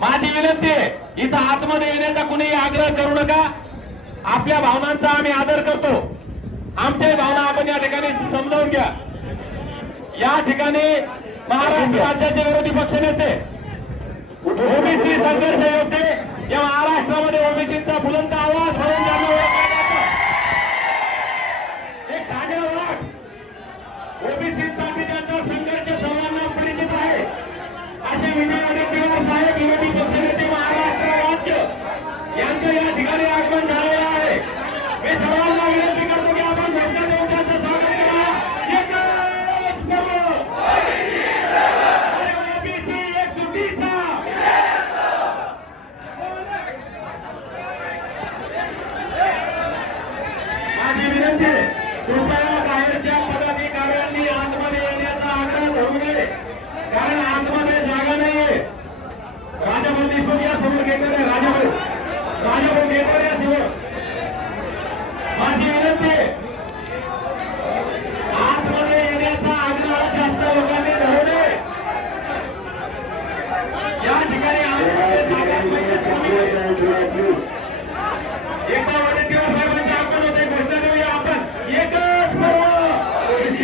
माझी विनंती आहे इथं आतमध्ये येण्याचा कुणीही आग्रह करू नका. आपल्या भावनांचा आम्ही आदर करतो. आमच्याही भावना आपण या ठिकाणी समजावून घ्या. या ठिकाणी महाराष्ट्र राज्याचे विरोधी पक्षनेते ओबीसी संघर्ष योद्धे या महाराष्ट्रामध्ये ओबीसीचा बुलंद कृपया बाहेरच्या पदाधिकाऱ्यांनी आतमध्ये येण्याचा आग्रह धरू नये. कारण आतमध्ये जागा नाहीये. राजाभाऊ देशमुख या समोर घेतलेले राजाभाऊ घेतलेले या समोर माझी विनंती आहे आतमध्ये येण्याचा आग्रह जास्त लोकांनी धरू नये या ठिकाणी आतमध्ये जागा नाहीये. एकदा वडेट्टीवार साहेबांचे आपण होते घोषणा देऊया आपण एकच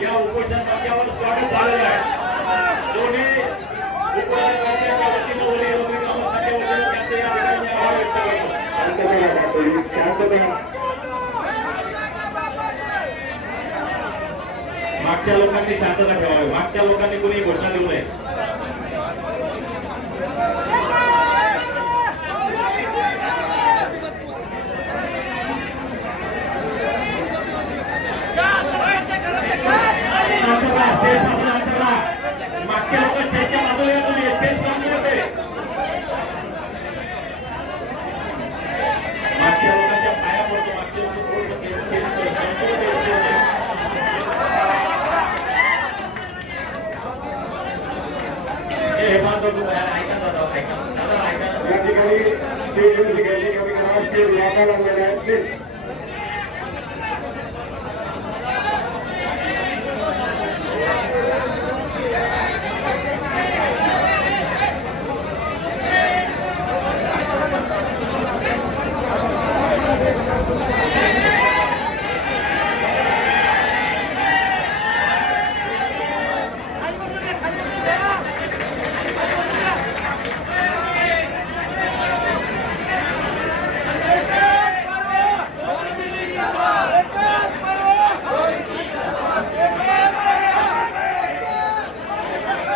या उपोषण नाक्यावर स्वागत झालेलं आहे. दोन्ही उपोषणाच्या वतीनं वरील योग्य कामासाठी वतीनं त्यांचे या ठिकाणी आभार व्यक्त करतो. मागच्या लोकांनी शांतता ठेवावी. मागच्या लोकांनी कुणी घोषणा देऊ नये. ए, हे बांधव या ठिकाणी स्टेजवरती गेले कमी करा स्टेज लाटा आहे प्लीज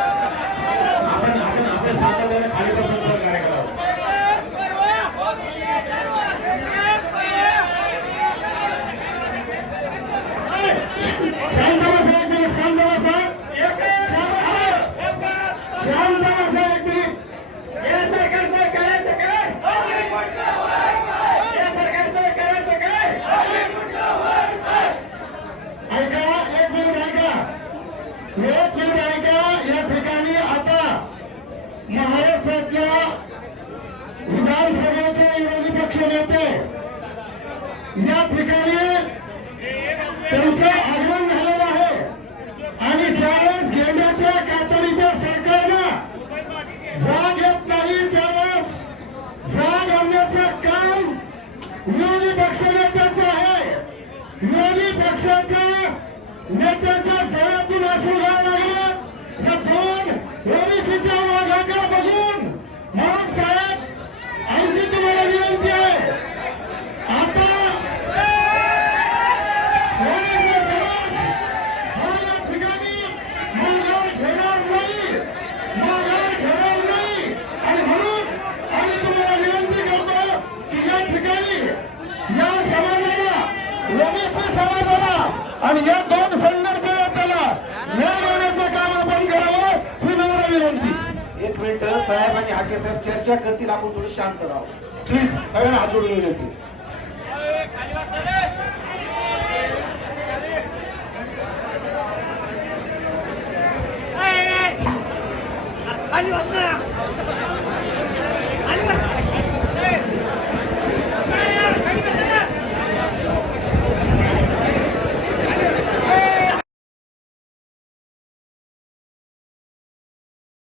आपण आपण आपल्या सातत्याने खाली बसून सहकार्य करावं शांत बसा एक मिनिट, शांत बसा. शांत बसा एक मिनिट. या सरकारचं करायचं काय? या सरकारचं करायचं काय? ऐका एक मिनिट ऐका एक मिनिट ऐका या ठिकाणी आता महाराष्ट्रातल्या विधानसभेचे विरोधी पक्ष नेते या ठिकाणी त्यांचं आगमन झालेलं आहे. आणि ज्यावेळेस गेंड्याच्या कातडीच्या सरकारनं जाग येत नाही त्यावेळेस जाग आणण्याचं काम विरोधी पक्षनेत्याचं आहे. विरोधी पक्षाच्या नेत्याच्या आणि या दोन संघर्ष आपल्याला न्याय देण्याचं काम आपण करावं ही नम्र विनंती. एक मिनिट साहेब आणि हाके साहेब चर्चा करतील आपण थोडं शांत राहू. प्लीज सगळ्यांना हात जोडून विनंती. खाली वाचना